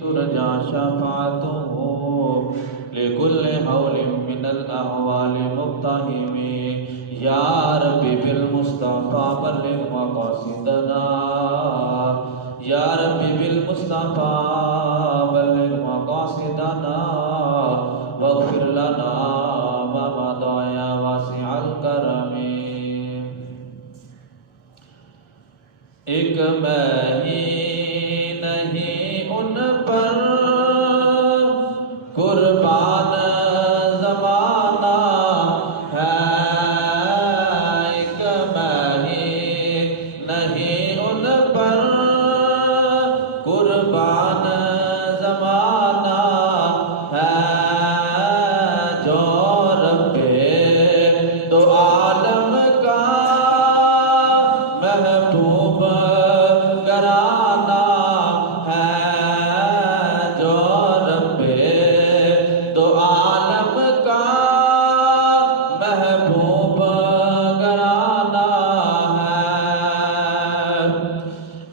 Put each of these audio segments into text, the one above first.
ترجى شفاعته لكل حول من الأحوال مقتحم يا رب بالمصطفى بلغ مقاصدنا يا رب بالمصطفى بلغ مقاصدنا واغفر لنا ما مضى يا واسع الكرم ایک میں ہی نہیں ان پر قربان زمانہ ہے ایک میں ہی نہیں ان پر قربان زمانہ ہے جو رب دو عالم کا محبوب گرانا ہے جو رب دو عالم کا محبوب گرانا ہے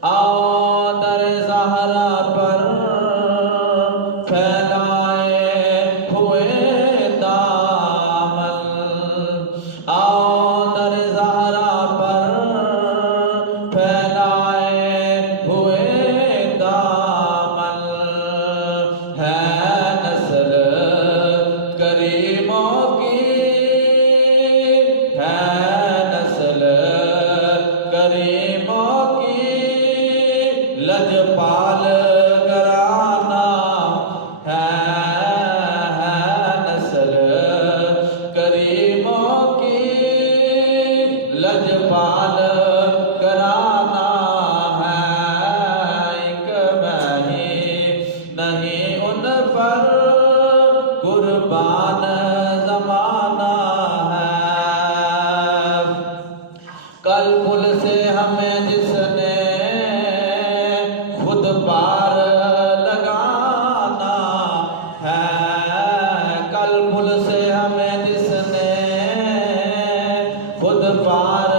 آؤ در زہرا پر پھیلائے ہوئے دامن آؤ در زہرا پر پھیلائے ہوئے دامن ہے نسل کریموں کی ہے نسل کریموں کی لجپال گرانا ہے نسل کریموں کی لجپال گرانا ہے ایک میں ہی نہیں ان پر قربان زمانہ ہے کل پل سے ہمیں جس نے خود پار لگانا ہے کل پل سے ہمیں جس نے خود پار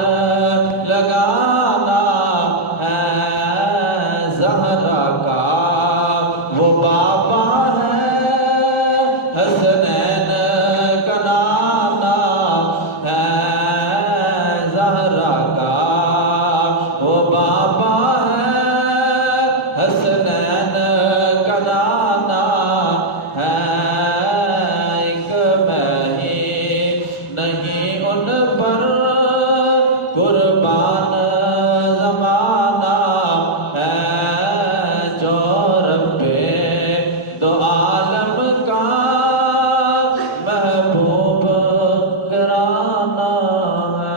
لگانا ہے زہرا کا وہ بابا ہے حسنین کا نانا ہے زہرا کا وہ بابا ہے حسنین کا نانا ہے ایک میں ہی نہیں ان پر قربان زمانہ ہے جو رب دو عالم کا محبوب گرانا ہے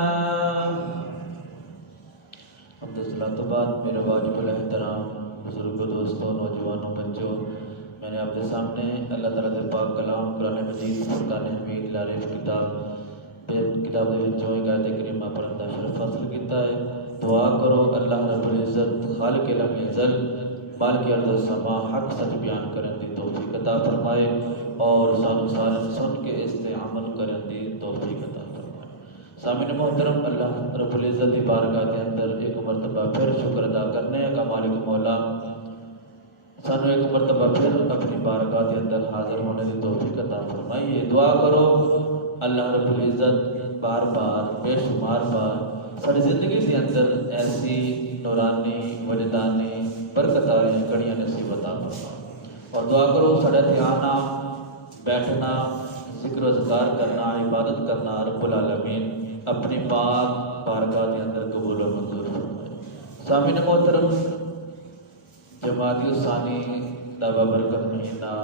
حمد و صلاۃ و بعد میرے واجب الاحترام بزرگوں دوستوں نوجوانوں بچوں میں نے آپ کے سامنے اللہ تعالیٰ کے پاک کلام قرآن مجید فرقان حمید لارف کتاب کتاب دے وچوں ایک آیت کریمہ پڑھن دا شرف حاصل کیتا ہے دعا کرو اللہ رب العزت خالق لم یزل مالک ارض و سما حق سچ بیان کرن دی توفیق عطا فرمائے اور سانو سارے سن کے اس تے عمل کرن دی توفیق عطا فرمائے سامعین محترم اللہ رب العزت کی بارگاہ کے اندر ایک مرتبہ پھر شکر ادا کرنے کا مالک مولا سانو ایک مرتبہ پھر اپنی بارگاہ کے اندر حاضر ہونے کی توفیق عطا فرمائیے دعا کرو اللہ رب العزت بار بار بے شمار بار ساری زندگی کے اندر ایسی نورانی وجدانی برکت والی کڑیاں نصیب عطا فرما اور دعا کرو سارے دھیانا بیٹھنا ذکر و اذکار کرنا عبادت کرنا رب العالمین اپنی پاک بارگاہ کے اندر قبول و منظور فرمائے سامعین محترم جماعت الثانی دا بابرکت مہینہ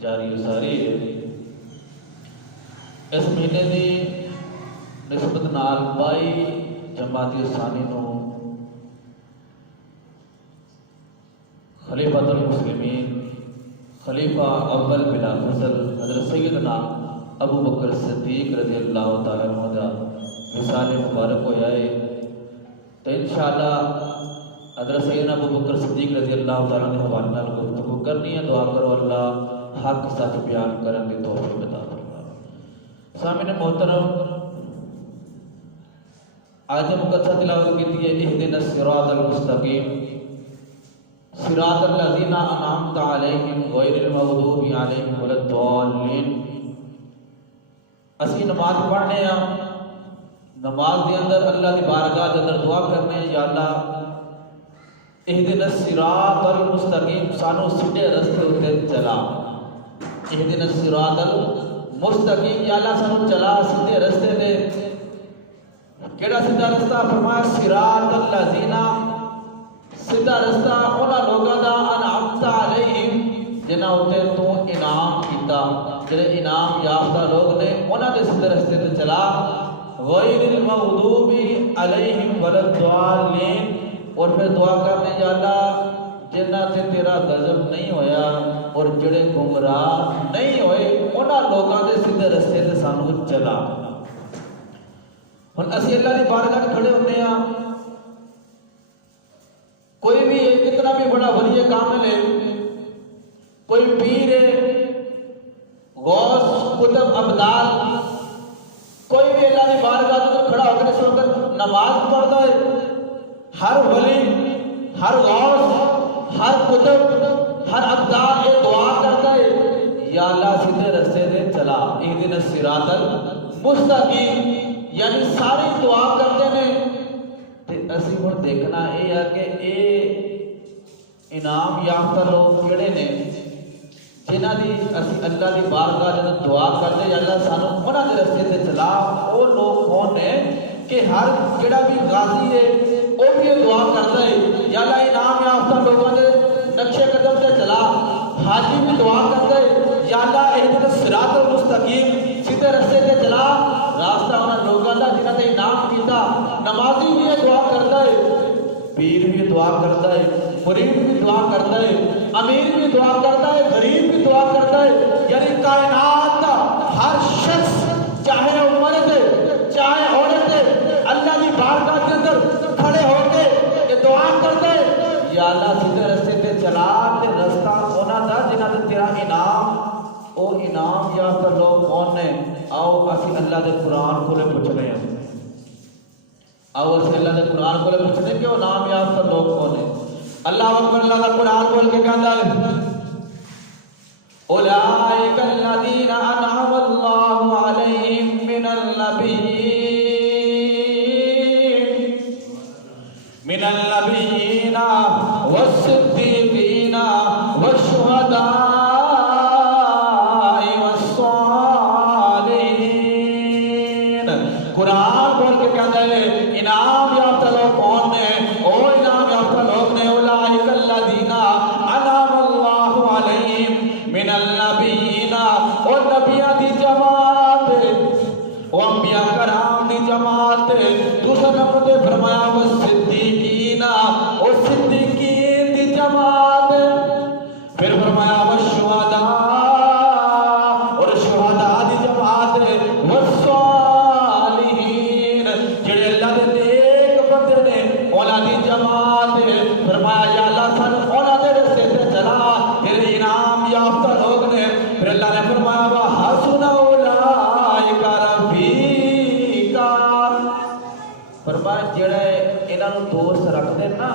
جاری و ساری ہے اس مہینے دی نسبت نال 22 جماعت الثانی نو خلیفۃ المسلمین خلیفہ اول بلا فضل حضرت سیدنا ابو بکر صدیق رضی اللہ تعالیٰ عنہ دا وصال مبارک ہویا ہے تو انشاءاللہ حضرت سیدنا ابو بکر صدیق رضی اللہ تعالیٰ عنہ حوالے نال گفتگو کرنی ہے دعا کرو اللہ حق سچ بیان کرن دی توفیق عطا فرمائے سامعین محترم آج مقدسہ تلاوت کی ہے اہدنا الصراط المستقیم صراط الذین انعمت علیہم غیر المغضوب علیہم ولا الضالین۔ اسی نماز پڑھنے ہاں، نماز دے اندر اللہ دی بارگاہ دے اندر دعا کرنے یا اللہ اہدنا الصراط المستقیم، سانو سیدھے رستے اتے چلا۔ اہدنا الصراط المستقیم، یا اللہ سانو چلا سیدھے رستے دے۔ کیڑا سیدھا رستہ؟ فرمایا صراط الذین، سیدھا رستہ انہاں لوگاں دا انعمت علیہم جنہاں اتے تو انعام کیتا، جڑے انعام یافتہ لوگ نے انہاں دے سیدھے رستے تے چلا۔ غیر المغضوب علیہم ولا الضالین، اور پھر دعا کرنے یا اللہ جنہاں تے تیرا غضب نہیں ہویا اور جڑے گمراہ نہیں ہوئے انہاں لوگاں دے سیدھے رستے تے سانو چلا۔ ہن اسی اللہ دی بارگاہ کھڑے ہوندے ہاں، کوئی بھی کتنا بھی بڑا ولی کامل ہے، کوئی پیر ہے، غوث قطب ابدال، کوئی بھی اللہ کی بارگاہ میں کھڑا ہو کر اس وقت نماز پڑھتا ہے، ہر ولی، ہر غوث، ہر قطب، ہر ابدال یہ دعا کرتا ہے یا اللہ سیدھے رستے دے چلا، اہدنا الصراط المستقیم، یعنی ساری دعا کرتے ہیں۔ اسی ہن دیکھنا یہ ہے کہ اے انعام یافتہ لوگ کیڑے نے جنہاں دی اسی اللہ دی بارگاہ جدوں دعا کرتے یا اللہ سانو انہاں دے رستے تے چلا۔ وہ لوگ کون نے کہ ہر جڑا بھی غازی ہے وہ بھی یہ دعا کرتا ہے یا اللہ انعام یافتہ لوگوں دے نقشے قدم سے چلا۔ حاجی بھی دعا کرتا ہے یا اللہ اہدنا الصراط المستقیم، سیدھے رستے تے چلا، راستہ انہاں لوگاں دا جنہاں تے انعام کیتا۔ نمازی بھی یہ دعا کرتا ہے، پیر بھی دعا کرتا ہے، مرید بھی دعا کرتا ہے، امیر بھی دعا کرتا ہے، غریب بھی دعا کرتا ہے، یعنی کائنات کا ہر شخص چاہے وہ مرد ہے چاہے عورت ہے اللہ کی بارگاہ کے اندر کھڑے ہو کے یہ دعا کرتا ہے یا اللہ سیدھے رستے تے چلا تے رستہ انہاں دا جنہاں تے تیرا انعام، او انعام یافتہ لوگ کون نے؟ آؤ اسی اللہ دے قرآن کو لے پوچھ رہے ہیں، آؤ اسی اللہ دے قرآن کو لے پوچھ رہے ہیں کہ وہ انعام یافتہ لوگ کون ہیں۔ اللہ اکبر، اللہ کا قرآن بول کے کہتا ہے اولئک الذین انعم اللہ علیہم من النبیین والصدیقین والشہداء والصالحین۔ قرآن بول کے کہتا ہے انعام یافتہ لوگ کون ہیں؟ او انعام یافتہ لوگ نے اولئک الذین انعم اللہ علیہم من النبیین، اور نبیاں دی جماعت، او انبیاء کرام دی جماعت۔ دوسرا نمبر دے فرمایا والصدیقین، اور صدیقین دی جماعت۔ پھر فرمایا والشہداء، اور شہداء دی جماعت۔ والصالحین، جڑے اللہ دے نیک بندے نے انہاں دی جماعت۔ فرمایا یا اللہ سانو انہاں دے رستے تے چلا، تیرے انعام یافتہ لوگ نے۔ پھر اللہ نے فرمایا وحسن اولئک رفیقا، فرمایا جڑے انہاں نوں دوست رکھدے نا،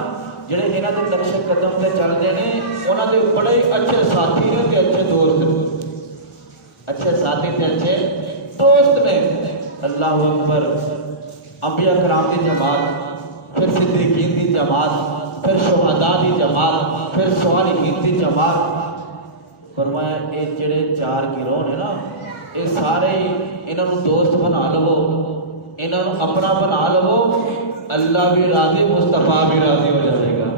جڑے انہاں دے نقش قدم تے چلدے نے، انہاں دے بڑے اچھے ساتھی نے تے اچھے دوست، اچھے ساتھی تے اچھے دوست نے۔ اللہ اکبر، انبیاء کرام دی جماعت، پھر صدیقین دی جماعت، پھر شہداء دی جماعت، پھر صالحین دی جماعت۔ فرمایا یہ جڑے چار گروہ نے نا، یہ سارے انہاں نوں دوست بنا لو، انہاں نوں اپنا بنا لو، اللہ بھی راضی، مصطفیٰ بھی راضی ہو جائے گا،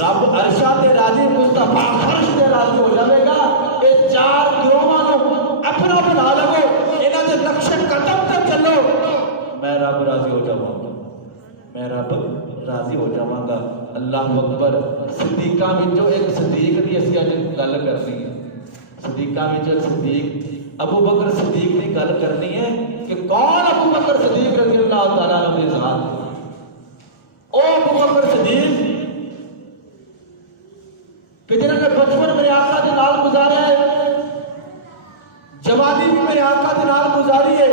رب عرشہ تے راضی، مصطفیٰ فرش تے راضی ہو جائے گا۔ یہ چار گروہاں نوں اپنا بنا لو، انہاں دے نقش قدم تے چلو، میں رب راضی ہو جاواں گا، میں رب راضی ہو جاواں گا۔ اللہ اکبر۔ صدیقاں وچوں ایک صدیق دی اسی اج گل کرنی ہے، صدیقاں وچوں صدیق ابو بکر صدیق کی گل کرنی ہے کہ کون ابو بکر صدیق رضی اللہ تعالیٰ عنہ کی ذات۔ او ابو بکر صدیق کہ جنہوں نے بچپن میرے آقا کے نال گزارا ہے، جوانی بھی میرے آقا کے نال گزاری ہے،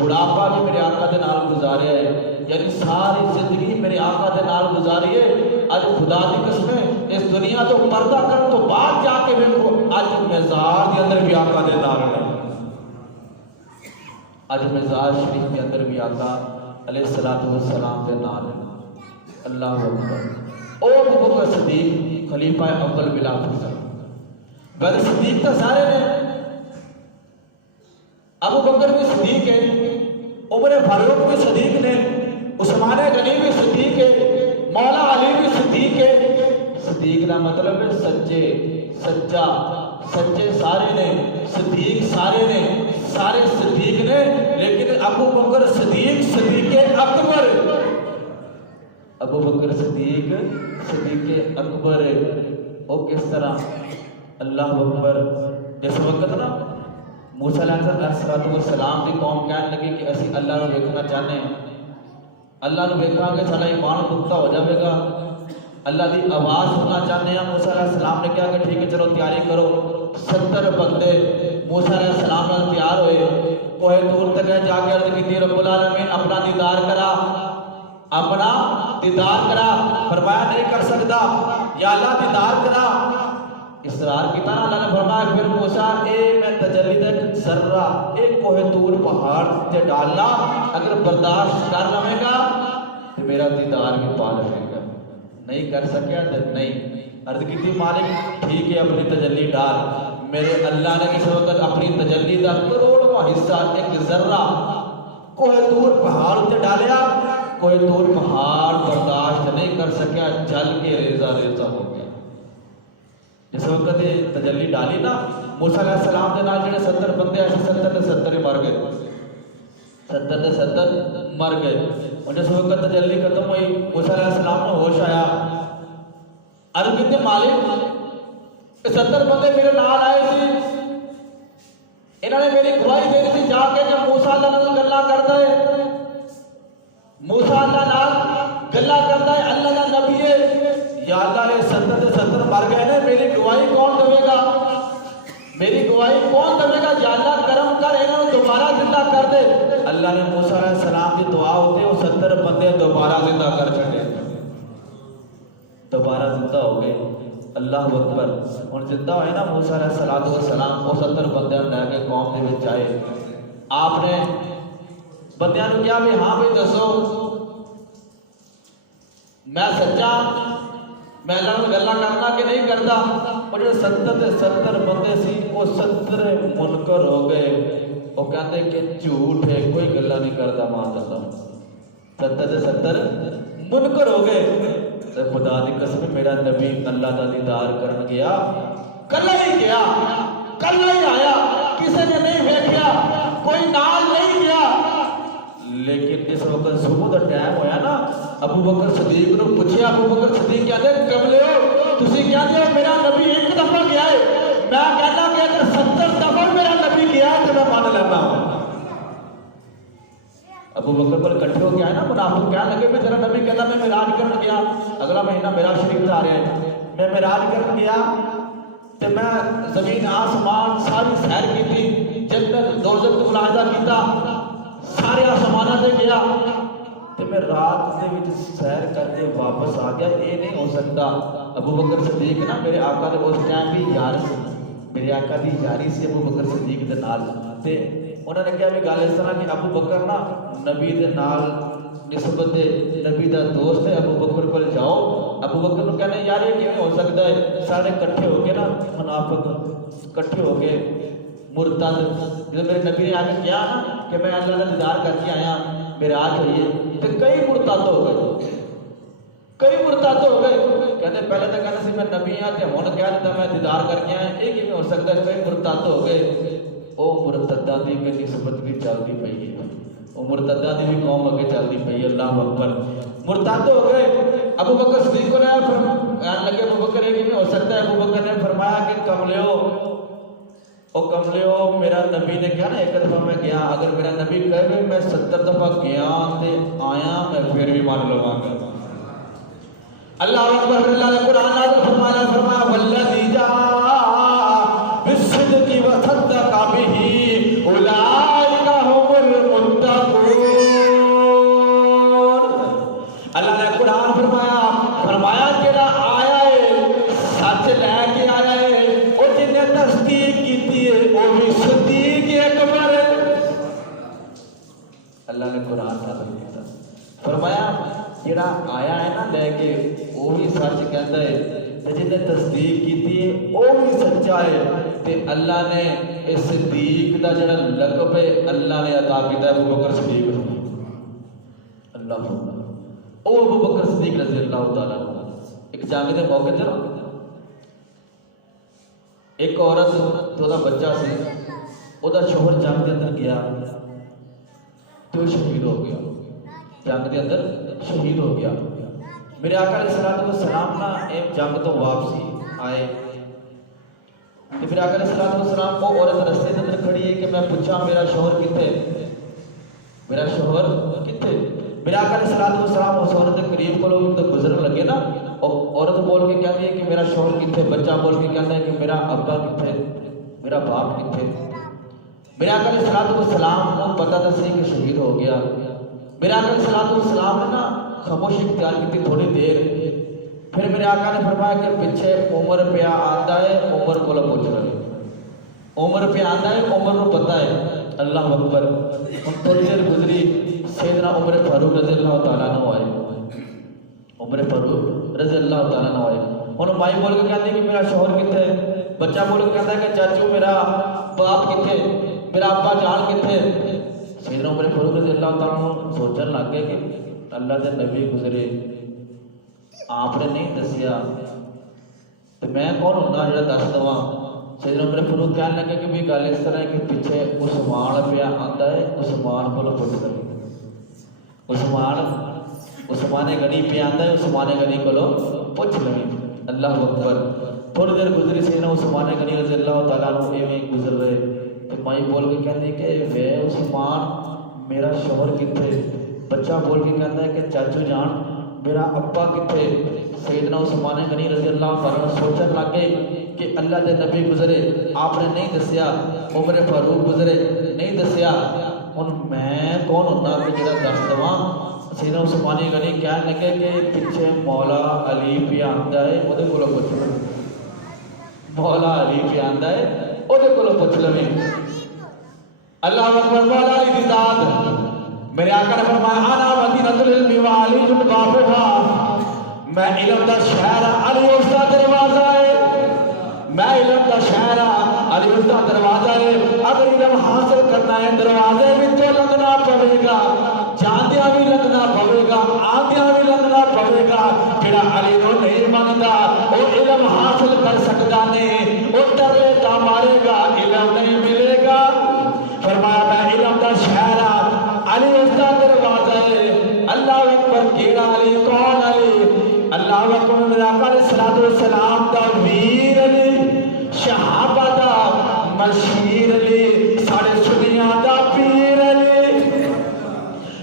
بڑھاپا بھی میرے آقا کے نال گزاریا ہے، یعنی ساری زندگی میرے آقا کے نال گزاری ہے۔ اج خدا دی قسم اس دنیا تو پردہ کرن تو بعد جا کے ویکھو اج مزار دے اندر بھی آقا دے نال نے، اج مزار شریف کے اندر بھی آقا علیہ الصلوۃ والسلام دے نال ہے۔ اللہ اکبر۔ او ابو بکر صدیق خلیفہ اول بلا فخر، بل صدیق تو سارے نے، ابو بکر بھی صدیق ہے، عمر فاروق بھی صدیق نے، عثمان غنی بھی صدیق ہے، مولا علی بھی صدیق ہے۔ صدیق کا مطلب ہے سچے، سچا، سچے سارے نے، صدیق سارے نے، سارے صدیق نے، لیکن ابو بکر صدیق صدیق اکبر، ابو بکر صدیق صدیق اکبر۔ وہ کس طرح؟ اللہ اکبر۔ جس وقت نا موسیٰ علیہ السلام کی قوم کہنے لگی کہ اسی اللہ کو دیکھنا چاہتے ہیں، اللہ کو دیکھا کہ سارا ایمان پختہ ہو جائے گا، اللہ کی آواز سننا چاہتے ہیں۔ موسیٰ علیہ السلام نے کہا کہ ٹھیک ہے چلو تیاری کرو۔ 70 بندے موسیٰ علیہ السلام نے تیار ہوئے، کوہ طور تک جا کے عرض کی رب العالمین اپنا دیدار کرا، اپنا دیدار کرا۔ فرمایا نہیں کر سکتا، یا اللہ دیدار کرا۔ اصرار کی طرح اللہ نے فرمایا پھر موسیٰ اے میں تجلی دے ذرہ ایک کوہ طور پہاڑ تے ڈالنا، اگر برداشت کر لے گا تو میرا دیدار بھی پا لے گا، نہیں کر سکیا تو نہیں۔ عرض کی تھی مالک ٹھیک ہے اپنی تجلی ڈال۔ میرے اللہ نے کس وقت اپنی تجلی دا کروڑواں حصہ ایک ذرہ کوہ طور پہاڑ تے ڈالیا، کوہ طور پہاڑ برداشت نہیں کر سکیا، جل کے ریزہ ریزہ ہو گیا۔ جس وقت تجلی ڈالی نا موسیٰ علیہ السلام دے نال جڑے 70 بندے ایسے 70 دے 70 مر گئے، 70 دے 70 مر گئے۔ اور جس وقت تجلی ختم ہوئی موسیٰ علیہ السلام نے ہوش آیا، عرض کیتے مالک 70 بندے میرے نال آئے تھے، انہوں نے میری گواہی دے دی جا کے کہ موسیٰ اللہ نال گلا کردا ہے، موسیٰ اللہ نال گلا کردا ہے، اللہ کا نبی ہے۔ یا اللہ یہ 70 سے 70 مر گئے ہیں، میری گواہی کون دے گا؟ میری گواہی کون دے گا؟ یا اللہ کرم کر انہوں نے دوبارہ زندہ کر دے۔ اللہ نے موسیٰ علیہ السلام کی دعا ہوتے وہ 70 بندے دوبارہ زندہ کر چھڑے، دوبارہ زندہ ہو گئے۔ اللہ اکبر۔ اور زندہ ہوئے نا موسیٰ علیہ السلام وہ 70 بندے لے کے قوم دے وچ آئے۔ آپ نے بندیاں نوں کہا بھی ہاں بھی دسو میں سچا، میں اللہ کو گلا کرنا کہ نہیں کرتا؟ اور جو 70 سے 70 بندے سی وہ 70 منکر ہو گئے، وہ کہتے کہ جھوٹ ہے کوئی گلا نہیں کرتا مان اللہ۔ 70 سے 70 منکر ہو گئے۔ خدا دی قسم میرا نبی اللہ کا دیدار کرن گیا، کلا ہی گیا، کلا ہی آیا، کسی نے نہیں دیکھا، کوئی نال نہیں گیا۔ لیکن جس وقت صبح کا ٹائم ہویا نا ابو بکر صدیق نے پوچھا، ابو بکر صدیق کہتے کملے ہو تسی کہتے ہو میرا نبی ایک دفعہ گیا ہے، میں کہتا کہ اگر 70 دفعہ میرا نبی گیا ہے تو میں مان لینا ہوں۔ ابو بکر پر اکٹھے ہو گیا ہے نا منافق کہنے لگے میں تیرا نبی کہتا میں معراج کرنے گیا، اگلا مہینہ معراج شریف آ رہا ہے، میں معراج کرنے گیا تو میں زمین آسمان ساری سیر کی تھی، جنت دوزخ کو ملاحظہ کیتا، سارے آسمانہ سے گیا تو میں رات دے وچ سیر کر کے واپس آ گیا۔ یہ نہیں ہو سکتا۔ ابو بکر صدیق نا میرے آقا دے اس ٹائم بھی یار سی، میرے آقا دی یاری سی ابو بکر صدیق دے نال، تے انہوں نے کہا بھی گل اس طرح کہ ابو بکر نا نبی دے نال نسبت دے نبی دا دوست ہے، ابو بکر کول جاؤ۔ ابو بکر نو کہنے یار یہ کیوں ہو سکتا ہے؟ سارے کٹھے ہو کے نا منافق کٹھے ہو کے مرتد، جب میرے نبی نے آگے کیا نا کہ میں اللہ کا دیدار کر کے آیا معراج ہوئی ہے، تو کئی مرتد ہو گئے، کئی مرتد ہو گئے۔ کہتے پہلے تو کہتے میں نبی ہاں تے ہن کہہ دیتا میں دیدار کر کے آیا، یہ کیوں ہو سکتا ہے؟ کئی مرتد ہو گئے۔ وہ مرتدہ دی بھی نسبت بھی چلتی پئی ہے، وہ مرتدہ دی بھی قوم اگے چلتی پئی ہے۔ اللہ اکبر۔ مرتد ہو گئے۔ ابو بکر صدیق کو کہنے لگے ابو بکر یہ کیوں ہو سکتا ہے؟ ابو بکر نے فرمایا کہ کملیو او کملیو میرا نبی نے کہا نا ایک دفعہ میں گیا، اگر میرا نبی کہے کہ میں 70 دفعہ گیا تے آیا میں پھر بھی مان لواں گا۔ اللہ اکبر۔ اللہ نے قرآن نازل فرمایا والذی جاء بالصدق وصدق به اولئک هم المتقون۔ اللہ نے قرآن فرمایا لے کے آیا ہے اور جنہیں تصدیق کی ہے وہ بھی صدیق اکبر ہے۔ اللہ نے قرآن نازل کیا فرمایا جڑا آیا ہے نا لے کے وہ بھی سچ کہتا ہے تے جنہیں تصدیق کی ہے وہ بھی سچا ہے تے اللہ نے اس صدیق دا جڑا لقب ہے اللہ نے عطا کیتا ہے ابو بکر صدیق کو۔ اللہ او ابو بکر صدیق رضی اللہ تعالیٰ عنہ ایک جنگ دے موقع تے ایک عورت تو دا بچہ سی او دا شوہر جنگ دے اندر گیا تو شہید ہو گیا، جنگ دے اندر شہید ہو گیا۔ میرے آقا علیہ السلام نا ایک جنگ تو واپسی آئے تو میرے آقا علیہ السلام کو عورت رستے دے اندر کھڑی ہے کہ میں پوچھا میرا شوہر کتے، میرا شوہر کتے؟ میرے آقا علیہ السلام اس عورت کے قریب کو لوگ گزرن لگے نا، اور عورت بول کے کہتی ہے کہ میرا شوہر کتے، بچہ بول کے کہتا ہے کہ میرا ابا کتے، میرا باپ کتے؟ میرے آقا علیہ السلام کو پتہ تھا کہ شہید ہو گیا۔ میرے آقا علیہ السلام نے نا خاموشی اختیار کی تھوڑی دیر، پھر میرے آقا نے فرمایا کہ پیچھے عمر پہ آتا ہے، عمر کو پوچھ رہے، عمر پہ آتا ہے، عمر کو پتہ ہے۔ اللہ اکبر۔ ان تھوڑی دیر گزری، سیدنا عمر فاروق رضی اللہ تعالیٰ عنہ آئے، عمر فاروق رضی اللہ تعالیٰ عنہ آئے۔ انہوں مائی بول کے کہتے ہیں کہ میرا شوہر کتے، بچہ بول کے کہتا ہے کہ چاچو میرا باپ کتے، میرا ابا جان کتے؟ سیدنا عمر فاروق رضی اللہ تعالیٰ عنہ سوچن لگ گئے کہ اللہ دے نبی گزرے، آپ نے نہیں دسیا تو میں کون ہونا جڑا دس دواں؟ سیدنا عمر فاروق کہنے لگے کہ بھی گل اس طرح ہے کہ پیچھے عثمان پیا آتا ہے، عثمان کو پوچھ لے، عثمان غنی پہ آتا ہے، عثمان غنی کو پوچھ لے۔ اللہ اکبر۔ تھوڑی دیر گزری، سیدنا عثمان غنی رضی اللہ تعالیٰ عنہ ایویں گزر رہے تو مائی بول کے کہتے کہ وے عثمان میرا شوہر کتے؟ بچہ بول کے کہتا ہے کہ چاچو جان میرا ابا کتے؟ سیدنا عثمان غنی رضی اللہ تعالیٰ سوچن لگ گئے کہ اللہ دے نبی گزرے، آپ نے نہیں دسیا، عمر فاروق گزرے نہیں دسیا، ہن میں کون ہونا کہ جڑا دس دواں؟ سیدنا عثمان غنی کہنے لگے کہ پیچھے مولا علی پہ آندا ہے، وہ کولو پوچھ لو، مولا علی پہ آندا ہے، وہ کولو پوچھ لو۔ اللہ اکبر۔ مولا علی دی ذات میرے آقا نے فرمایا انا مدینۃ العلم وعلی بابها، میں علم دا شہر علی اس دا دروازہ ہے، میں علم دا شہر علی اس دا دروازہ ہے۔ اگر علم حاصل کرنا ہے دروازے وچوں لنگنا پوے گا، جاندیاں بھی لنگنا پوے گا، آندیاں بھی لنگنا پوے گا۔ جڑا علی نو نہیں مندا وہ علم حاصل کر سکتا نہیں، وہ ڈرے تا مارے گا، علم نہیں ملے گا۔ فرمایا میں علم دا شہر علی اس دا دروازہ ہے۔ اللہ اکبر۔ کیڑا علی؟ کون علی؟ اللہ اکبر۔ میرے آقا علیہ السلام دا ویر علی، صحابہ دا مشیر علی، سارے سنیاں دا پیر علی۔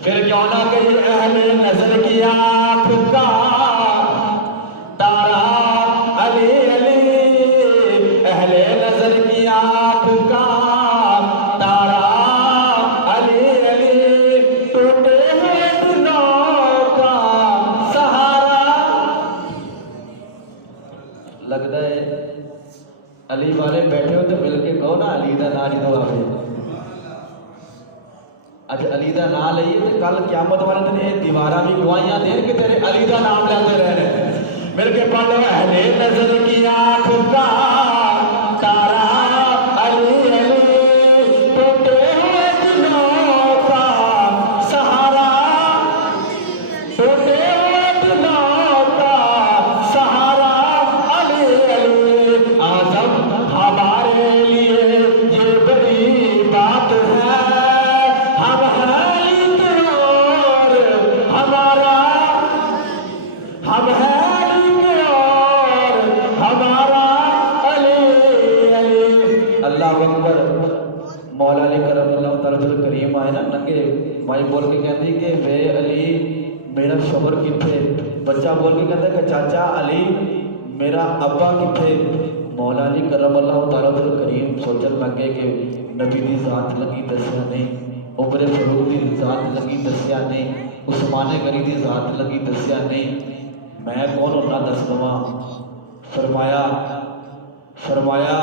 پھر کیوں نہ کہی اہل نظر کی آنکھ کا تارا علی علی، اہل نظر کی آنکھ کا تارا علی علی، ٹوٹے ہوئے دلوں کا سہارا۔ لگتا ہے علی والے بیٹھے ہو تو مل کے کہو نا علی دا نام نہیں آوے۔ اج علی دا نام لئیے تو کل قیامت والے دن یہ دیواراں بھی گواہیاں دین کہ تیرے علی دا نام لیتے رہے۔ مل کے پڑھ لو اہل نظر کی آنکھ کا تارا علی علی، ٹوٹے ہوئے دلوں کا سہارا، ٹوٹے ہوئے دلوں کا سہارا علی علی۔ اعظم ہمارے لیے یہ بڑی بات ہے، ہم ہیں علی کے اور ہمارا، ہم ہیں علی کے اور ہمارا علی علی۔ اللہ اکبر۔ مولا علی کرم اللہ تعالیٰ کریم آئے نا ننگے مائی بول کے کہتی کہ وے علی میرا شوہر کتے؟ بچہ بول کے کہتا ہے کہ چاچا علی میرا ابا کتے؟ مولا علی کرم اللہ تعالیٰ کریم سوچن لگ گئے کہ نبی دی ذات لگی دسیا نہیں، عمر فاروق دی ذات لگی دسیا نہیں، عثمان غنی دی ذات لگی دسیا نہیں، میں کون ہونا دس دواں؟ فرمایا فرمایا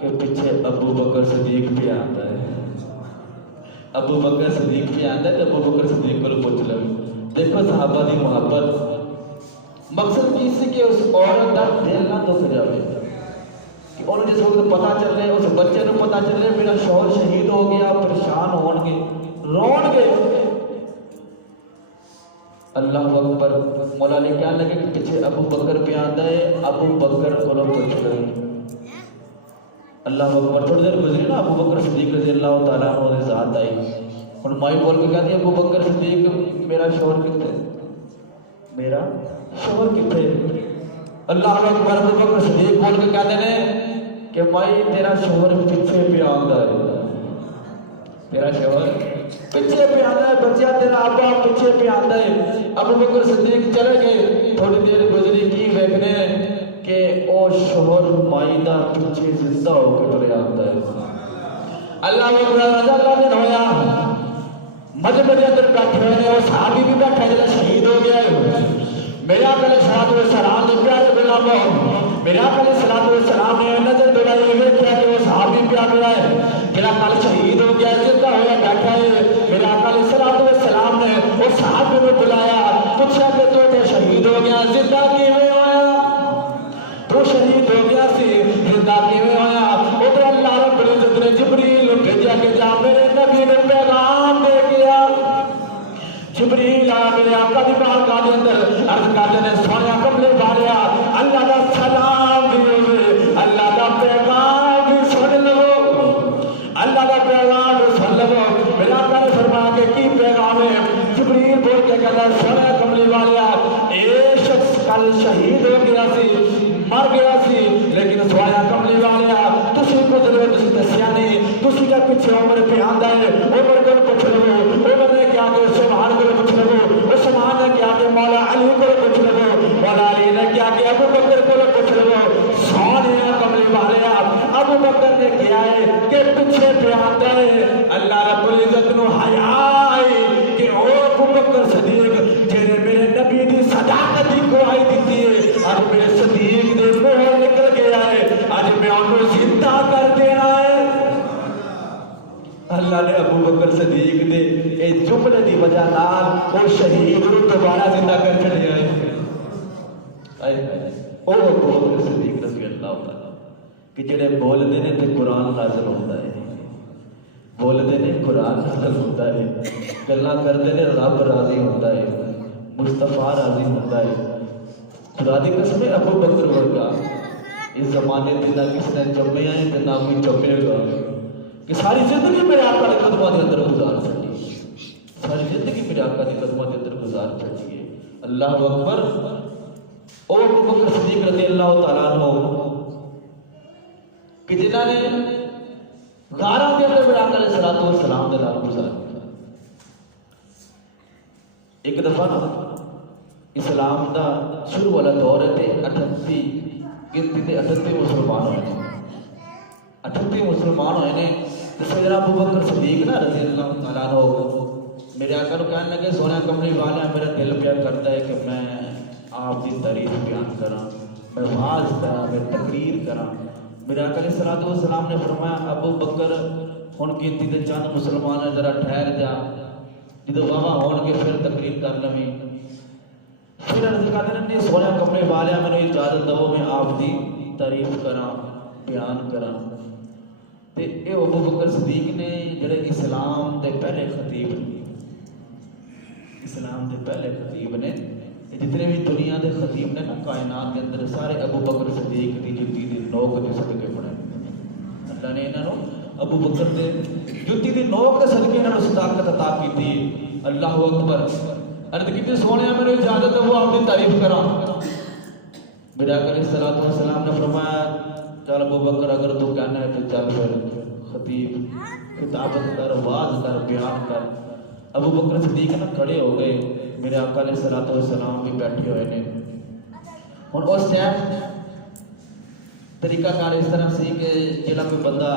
کہ پیچھے ابو بکر صدیق بھی آتا ہے، ابو بکر صدیق بھی آتا ہے تو ابو بکر صدیق کو پوچھ لو۔ دیکھو صحابہ دی محبت، مقصد کی سی کہ اس عورت کا دل نہ دکھ جائے کہ انہوں جس وقت پتا چل رہے، اس بچے کو پتا چل رہے میرا شوہر شہید ہو گیا، پریشان ہون گے، رون گے۔ اللہ اکبر، مولا علی کیا لگے کہ پیچھے ابو بکر پہ آتا ہے، ابو بکر کو پوچھ رہے۔ اللہ اکبر، تھوڑی دیر گزری نا، ابو بکر صدیق رضی اللہ تعالیٰ عنہ سے ذات آئی، ان مائی بول کے کہتی ہے ابو بکر صدیق میرا شوہر کتے، میرا شوہر کتے؟ اللہ اکبر، ابو بکر صدیق بول کے کہتے ہیں کہ مائی تیرا شوہر پیچھے پہ آتا ہے، تیرا شوہر پیچھے پہ آتا ہے، بچہ تیرا ابا پیچھے پہ آتا ہے۔ ابو بکر صدیق چلے گئے، تھوڑی دیر گزری کی دیکھنے کہ او شوہر مائدہ پیچھے زندہ ہو کے تلے آتا ہے۔ اللہ اکبر، اللہ نے ہویا مجمع کے اندر بیٹھے ہوئے، وہ صحابی بھی بیٹھا جڑا شہید ہو گیا ہے۔ میرے آقا علیہ الصلوۃ والسلام نے پیارے غلاموں، میرے آقا علیہ الصلوۃ والسلام نے نظر دوڑائی، ویکھیا کہ وہ صحابی پیا گیا ہے جڑا کل شہید ہو گیا، زندہ ہوا بیٹھا ہے۔ میرے آقا علیہ الصلوۃ والسلام نے اس صحابی کو بلایا، پوچھا کہ تو شہید ہو گیا، زندہ کیویں ہویا؟ تو شہید ہو گیا سی، زندہ کیویں ہویا؟ ادھر اللہ رب العزت نے جبریل کو بھیجا کہ جا میرے نبی نے پیغام دے گیا۔ جبریل آیا میرے آقا دی بارگاہ دے اندر، عرض کرتے نے سونے کملے والیا اللہ دا سلام بھی ہوئے، اللہ دا پیغام بھی سن لو، اللہ دا پیغام بھی سن لو۔ میرے آقا نے فرمایا کہ کی پیغام ہے؟ جبریل بول کے کہتا سونے کملے والیا اے شخص کل شہید ہو گیا سی، مر گیا سی، لیکن سوایا کملی والیا تسی کچھ لو، تسی دسیا نہیں، تسی کا پیچھے عمر پہ آندا ہے، عمر کو پوچھ لو، عمر نے کیا کہ سبحان کو پوچھ لو، عثمان نے کیا کہ مولا علی کو پوچھ لو، مولا علی نے کیا کہ ابو بکر کو پوچھ لو۔ سونے کملی والیا ابو بکر نے کیا ہے کہ پیچھے پہ آندا ہے، اللہ رب العزت نو حیا آئی کہ او ابو بکر صدیق جڑے میرے نبی دی صداقت دی گواہی دیتی ہے، اور میرے صدیق دے منہ نکل گیا ہے، آج میں انہوں زندہ کر دینا ہے۔ اللہ نے ابو بکر صدیق دے اے جملے دی وجہ نال وہ شہید رو دوبارہ زندہ کر چھڑیا ہے۔ او ابو بکر صدیق رضی اللہ تعالیٰ کہ جڑے بول دینے تے قرآن نازل ہوتا ہے، بول دینے قرآن نازل ہوتا ہے، گلاں کر دینے رب راضی ہوتا ہے، مصطفیٰ راضی ہوتا ہے۔ خدا دی قسم ہے ابو بکر ورگا اس زمانے میں نہ کس نے جمے آئے تو نہ کوئی جمے گا، کہ ساری زندگی میرے آقا کے قدموں کے اندر گزار چھڑی، ساری زندگی میرے آقا کے قدموں کے اندر گزار چھڑی ہے۔ اللہ اکبر، او ابو بکر صدیق رضی اللہ تعالیٰ عنہ کہ جنہاں نے غارہ کے اندر میرے آقا علیہ الصلوۃ والسلام دے نال گزار کیا۔ ایک دفعہ نا اسلام دا شروع والا دور ہے تے 38 گنتی تے 38 مسلمان ہوئے ہیں، 38 مسلمان ہوئے ہیں۔ تو سیدنا ابو بکر صدیق نا رضی اللہ تعالیٰ عنہ میرے آقا کو کہنے لگے سونے کملی والا میرا دل پیار کرتا ہے کہ میں آپ کی تعریف بیان کراں، میں واعظ کراں، میں تقریر کراں۔ میرے آقا علیہ الصلوۃ والسلام نے فرمایا ابو بکر ہن گنتی تے چند مسلمان ہیں، ذرا ٹھہر جا، جدو واہ ہون گے پھر تقریر کر لویں۔ پھر عرض کرتے ہیں سونے کمرے والے میں اجازت دو میں آپ کی تعریف کراں، بیان کراں۔ تے اے ابو بکر صدیق نے جڑے اسلام دے پہلے خطیب نے، اسلام دے پہلے خطیب نے، جتنے بھی دنیا دے خطیب نے نا کائنات کے اندر سارے ابو بکر صدیق دی جتی دی نوک دے صدقے پڑھے۔ اللہ نے انہوں ابو بکر دے جتی دی نوک دے صدقے انہوں صداقت عطا کی تھی۔ اللہ اکبر، عرض کیتے سونے میرے اجازت ہے وہ آپ کی تعریف کراں۔ میرے آقا علیہ الصلوۃ والسلام نے فرمایا چل ابو بکر اگر تو کہنا ہے تو چل پھر خطیب خطابت کر، واعظ کر، بیان کر۔ ابو بکر صدیق نا کھڑے ہو گئے، میرے آقا علیہ الصلوۃ والسلام بھی بیٹھے ہوئے نے۔ ہن اس ٹائم طریقہ کار اس طرح سی کہ جڑا کوئی بندہ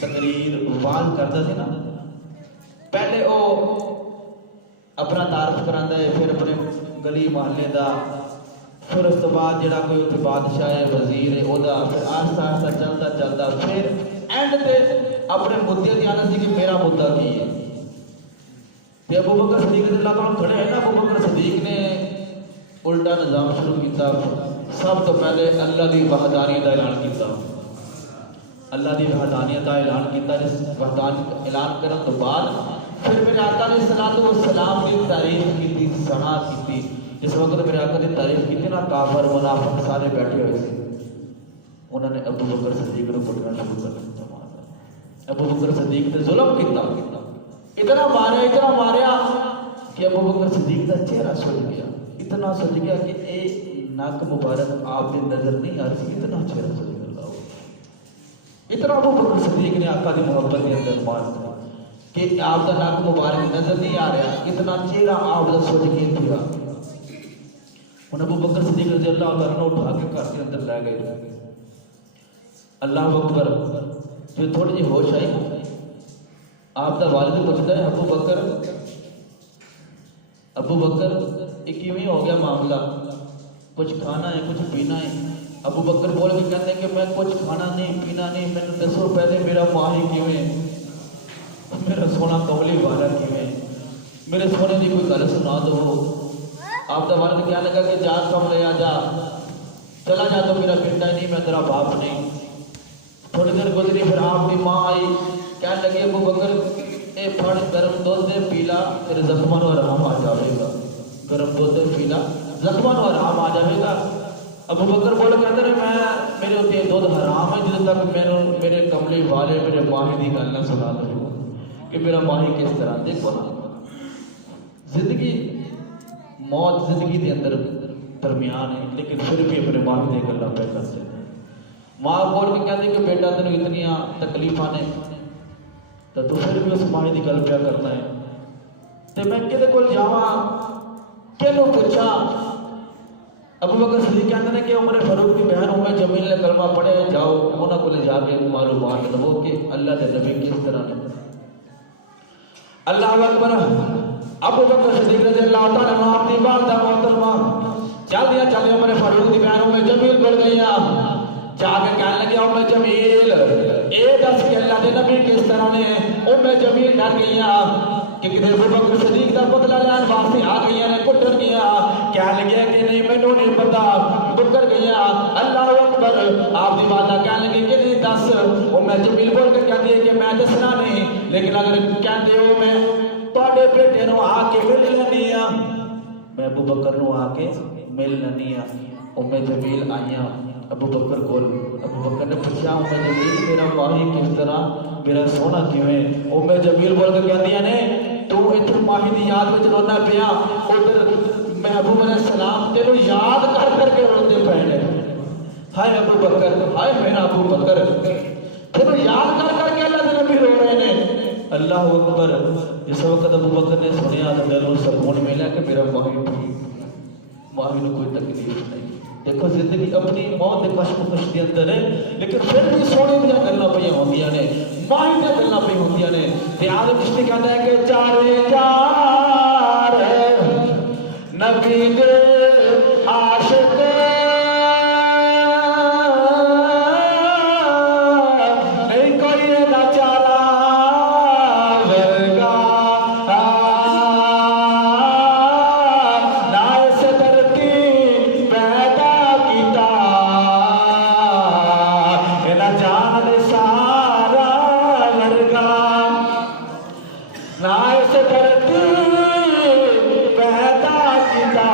تقریر واعظ کرتا سی نا، پہلے وہ اپنا تعارف کراندا ہے، پھر اپنے گلی محلے دا پھر اس تو بعد جڑا کوئی اتنے بادشاہ ہے وزیر ہے وہ پھر آہستہ آہستہ چلتا چلتا پھر اینڈ تے اپنے مدعے تے آنا سی کہ میرا مدعا کی ہے. تے ابو بکر صدیق رضی اللہ عنہ کھڑے ہیں نا. ابو بکر صدیق نے الٹا نظام شروع کیتا. سب تو پہلے اللہ دی وحدانیت کا اعلان کیتا. اللہ دی وحدانیت کا اعلان کیتا. جس وحدانیت اعلان کرنے تو بعد پھر میرے آقا علیہ الصلوۃ والسلام کی تعریف کی ثنا کی. جس وقت میرے آقا کی تعریف کی نا کافر منافق سارے بیٹھے ہوئے تھے. انہوں نے ابو بکر صدیق کو پٹنا شروع کر دیا. ابو بکر صدیق نے ظلم کیتا. اتنا ماریا کہ ابو بکر صدیق کا چہرہ سج گیا. اتنا سج گیا کہ اے نک مبارک آپ کی نظر نہیں آ رہی. اتنا چہرہ سج گیا. اتنا ابو بکر صدیق نے آقا کی محبت کے اندر مان کیا کہ آپ کا نک مبارک نظر نہیں آ رہا. اتنا چہرہ آپ کا سج گیا تھا. انہیں ابو بکر صدیق رضی اللہ عنہ اٹھا کے گھر کے اندر لے گئے. اللہ اکبر. پھر تھوڑی جی ہوش آئی. آپ کا والد پوچھتا ہے ابو بکر یہ کیوں ہو گیا معاملہ؟ کچھ کھانا ہے کچھ پینا ہے؟ ابو بکر بول کے کہتے ہیں کہ میں کچھ کھانا نہیں پینا نہیں. میں نے دسو پہلے میرا ماہی کیوں ہے؟ میرا سونا کملی والا کیوں ہے؟ میرے سونے کی کوئی گل سنا دو. آپ کا والد کیا لگا کہ جا کم لے آ جا. چلا جا تو میرا بیٹا ہی نہیں میں تیرا باپ نہیں. تھوڑی دیر گزری پھر آپ کی ماں آئی. کہنے لگی ابو بکر اے پھڑ گرم دودھ دے پیلا تیرے زخموں کو آرام آ جائے گا. گرم دودھ دے پیلا زخموں کو آرام آ جائے گا. ابو بکر بول کہتے ہیں میں میرے اتنے دودھ حرام ہے جس تک میرے کملی والے میرے ماہی کی گل نہ سنا دو کہ میرا ماہی کس طرح. دیکھو نا زندگی موت زندگی کے اندر درمیان ہے لیکن پھر بھی اپنے ماہی کی گلیں پہ کرتے ہیں. ماں بول کے کہتے کہ بیٹا تینوں اتنی تکلیف نے تو پھر بھی اس ماہی کی گل پہ کرنا ہے. تو میں کدے کول جاواں کینوں پوچھا؟ ابو بکر صدیق کہتے ہیں کہ عمر فاروق کی بہن ام جمیل نے کلمہ پڑھے. جاؤ انہوں کو لے جا کے معلومات لو کہ اللہ کے نبی کس طرح نے. اللہ اکبر. ابو بکر صدیق رضی اللہ تعالیٰ عنہ اپنی والدہ محترمہ چل دیا عمر فاروق کی بہن ام جمیل بڑھ گئی. جا کے کہنے لگے ام جمیل اے دس کہ اللہ کے نبی کس طرح نے. ام جمیل ڈر گئی کہ کدھر ابو بکر صدیق کا بدلہ لین واسطے آ گئی نے کٹر گیا. کہنے لگے کہ نہیں مینوں نہیں پتا ڈکر گیا. اللہ اکبر. آپ دی والدہ کہنے لگی کہ نہیں دس. ام جمیل بول کے کہتی ہے کہ میں دسنا نہیں لیکن اگر کہتے ہو میں تواڈے بیٹے نو آ کے مل لینی آ. میں ابو بکر نو آ کے مل لینی آ. ام جمیل آئیاں ابو بکر کول. ابو بکر نے پوچھا ام جمیل میرا ماہی کس طرح میرا سونا کیویں؟ ام جمیل بول کے کہندیاں نے تو اتنے ماہی دی یاد وچ رونا پیا ادھر محبوب علیہ السلام تینوں یاد کر کر کے روندے پے نے. ہائے ابو بکر ہائے میرا ابو بکر تینوں یاد کر کر کے اللہ دے نبی رو رہے نے. اللہ اکبر. اس وقت ابو بکر نے سنیا تو دل نوں سکون ملا کہ میرا ماہی ٹھیک ماہی نوں کوئی تکلیف نہیں. دیکھو زندگی اپنی موت کے کشمکش کے اندر ہے لیکن پھر بھی سونے دیا گلاں پہ ہوندیاں نے ماہی دیا گلاں پہ ہوندیاں نے. تے آدم چشتی کہتا ہے کہ چارے چار نبی دے عاشق نہیں کوئی نہ چارا ورگا نہ اس دھرتی پیدا کیتا نہ جان سارا ورگا نہ اس دھرتی پیدا کیتا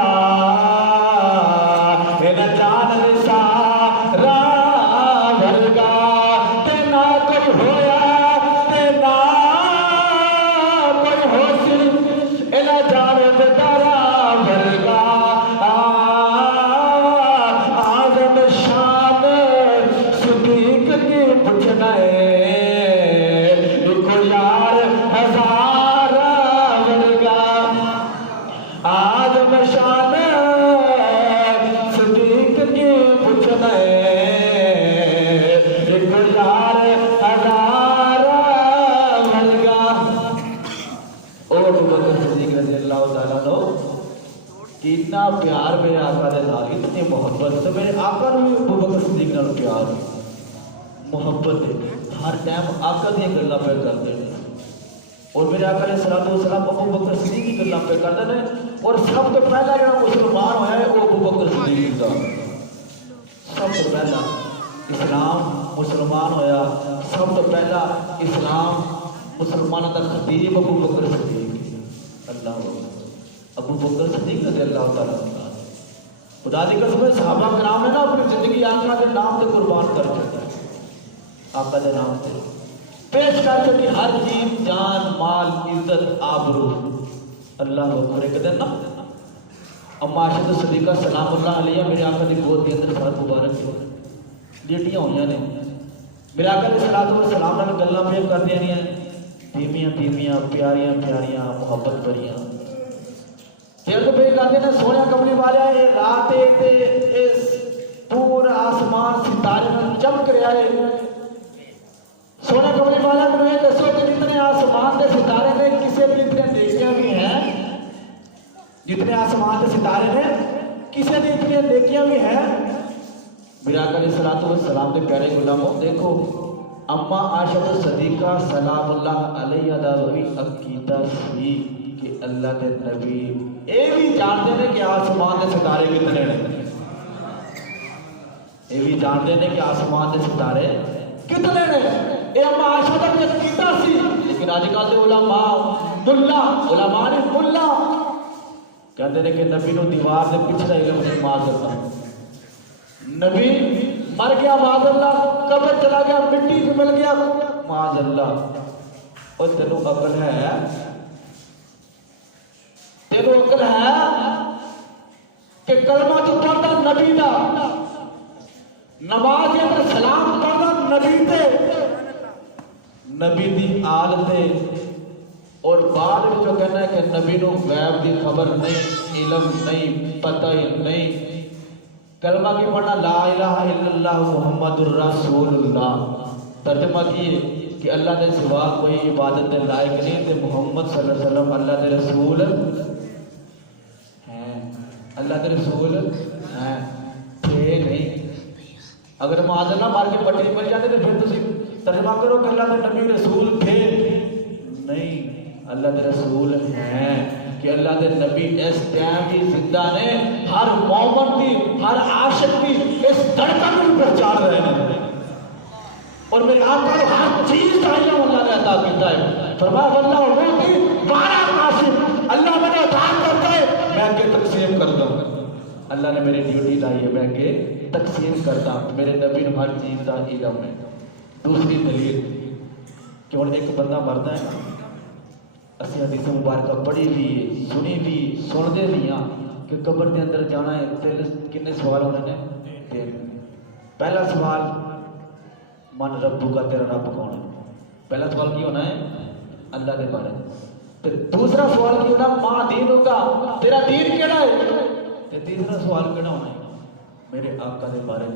اتنا پیار میرے آقا دے نال، اتنی محبت، تو میرے آقا نو بھی ابو بکر صدیق نال پیار محبت ہے، ہر ٹائم آقا دی گلاں پہ کرتے ہیں، اور میرے آقا علیہ الصلوۃ والسلام ابو بکر صدیق کی گلاں پہ کرتے ہیں، اور سب تو پہلا جڑا مسلمان ہویا ہے وہ ابو بکر صدیق دا، سب تو پہلا اسلام مسلمان ہویا، سب تو پہلا اسلام مسلمانوں کا خطیب ابو بکر صدیق، اللہ ابو بکر صدیق رضی اللہ تعالیٰ عنہ، خدا دی قسم ہے صحابہ کرام نے نا اپنی زندگی آقا کے نام سے قربان کر چکی، آقا کے نام سے پیش کر چکی ہر چیز، جان مال عزت آبرو، اللہ اکبر۔ ایک دن نا اما عائشہ صدیقہ سلام اللہ علیہ میرے آقا دی گود کے اندر سر مبارک لیٹیاں ہوئی نے، میرے آقا علیہ الصلوۃ والسلام نال گلاں پہ کر دیا نے، دھیمیاں دھیمیاں پیاریاں پیاریاں محبت بھریاں، پھر پہ کہتے ہیں سونے کملی والا ہے رات تے اس پورا آسمان ستارے میں چمک رہا ہے، سونے کملی والا نے یہ دسو کہ جتنے آسمان کے ستارے نے کسی بھی اتنے نیکیاں بھی ہیں، جتنے آسمان کے ستارے نے کسی بھی اتنی نیکیاں بھی ہیں، میرے آقا علیہ الصلوۃ والسلام کے پیارے غلاموں دیکھو اما عائشہ صدیقہ سلام اللہ علیہ دا وہی عقیدہ سی کہ اللہ کے نبی اے بھی جانتے ہیں کہ آسمان کے ستارے کتنے ہیں، اے بھی جانتے ہیں کہ آسمان کے ستارے کتنے ہیں، اے اما عائشہ دا عقیدہ سی، لیکن آج کل کے علماء نے ملا کہتے ہیں کہ نبی نو دیوار سے پچھلا علم نہیں مار سکتا، نبی مر گیا معاذ اللہ، قبر چلا گیا مٹی سے مل گیا معاذ اللہ، اور تینوں عقل ہے، تینوں عقل ہے کہ کلمہ تو پڑھتا نبی دا، نماز کے اندر سلام پڑھنا نبی تے، نبی دی آل تے، اور بعد میں جو کہنا ہے کہ نبی نو غیب دی خبر نہیں، علم نہیں، پتہ نہیں، کلمہ کی پڑھنا لا الہ الا اللہ محمد الرسول اللہ، ترجمہ کیے کہ اللہ کے سوا کوئی عبادت کے لائق نہیں تے محمد صلی اللہ علیہ وسلم اللہ کے رسول ہیں، اللہ کے رسول ہیں، تھے نہیں، اگر معاذ اللہ مار کے پٹی مل جاتے تو پھر تسی ترجمہ کرو کہ اللہ کے نبی رسول تھے نہیں، اللہ کے رسول ہیں، کہ اللہ کے نبی اس ٹائم بھی زندہ نے، ہر مومن کی ہر عاشق کی اس دھڑکن میں پہچان رہے ہیں، اور میرے آقا کو ہر چیز چاہیے اللہ نے عطا کیتا ہے، فرمایا اللہ روٹی 12 قاسم اللہ میں نے عطا کرتا ہے میں آگے تقسیم کرتا ہوں، اللہ نے میری ڈیوٹی لائی ہے میں آگے تقسیم کرتا ہوں، میرے نبی نے ہر چیز کا علم ہے۔ دوسری دلیل کہ اور ایک بندہ مرتا ہے اسی حدیث مبارکہ پڑھی بھی سنی بھی سنتے بھی ہاں کہ قبر کے اندر جانا ہے، کتنے سوال ہونے نے؟ 3۔ پہلا سوال من ربو کا، تیرا رب کون ہے؟ پہلا سوال کی ہونا ہے اللہ کے بارے، پھر دوسرا سوال کی ہونا ماں دینوں کا، تیرا دین کیڑا ہے، پھر تیسرا سوال کیڑا ہونا ہے میرے آقا کے بارے،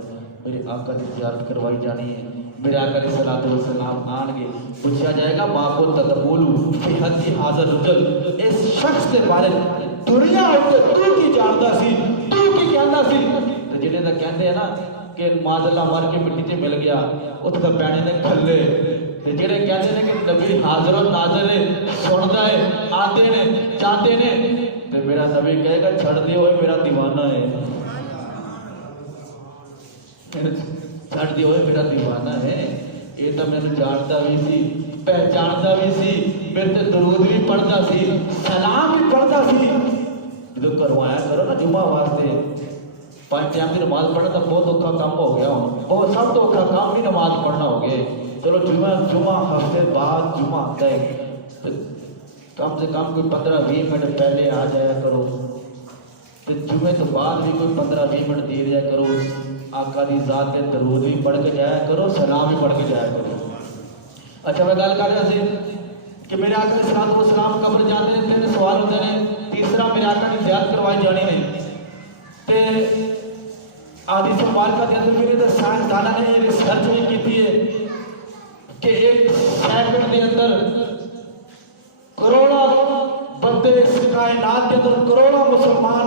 میرے آقا کی زیارت کروائی جانی ہے، میرے آقا علیہ الصلوۃ والسلام آن گے، پوچھا جائے گا ماں کو تقولو فی حق حاضر رجل، اس شخص کے بارے دنیا ہوتے تو کی جانتا سی، تو کی کہندا سی، تو جڑے دا کہندے ہیں نا کہ معاذ اللہ مر کے مٹی تے مل گیا اتھ دا پینے نے کھلے، تے جڑے کہندے نے کہ نبی حاضر و ناظر ہے، سندا ہے، آتے نے چاہتے نے، تے میرا نبی کہے گا چھڑ دیو ہوئے میرا دیوانہ ہے، چھڑ دی ہوئے میرا دیوانہ ہے، یہ تو میں نے جانتا بھی سی، پہچانتا بھی سی، میرے تے درود بھی پڑھتا سی، سلام بھی پڑھتا سی، جو کروایا کرو نا جمعہ واسطے 5 ٹائم کی نماز پڑھنا تو بہت اوکھا کام ہو گیا ہوں، بہت سب تو اوکھا کام بھی نماز پڑھنا ہو گئے، چلو جمعہ ہفتے بعد جمعہ آتا ہے، کم سے کم کوئی 15-20 منٹ پہلے آ جایا کرو، تو جمعے تو بعد بھی کوئی 15-20 منٹ دے دیا کرو، آقا دی ذات کے درود بھی پڑھ کے جایا کرو، سلام بھی پڑھ کے جایا کرو۔ اچھا میں گل کر رہا سی کہ میرے آقا علیہ الصلوۃ والسلام قبر جاتے ہیں، 3 سوال ہوتے ہیں، تیسرا میرے آقا کی زیارت کروائی جانی نہیں، تے حدیث مبارکہ کے اندر میرے سائنسدانوں نے یہ ریسرچ بھی کی ہے کہ 1 سیکنڈ کے اندر کروڑوں بندے اس کائنات کے اندر کروڑوں مسلمان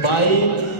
22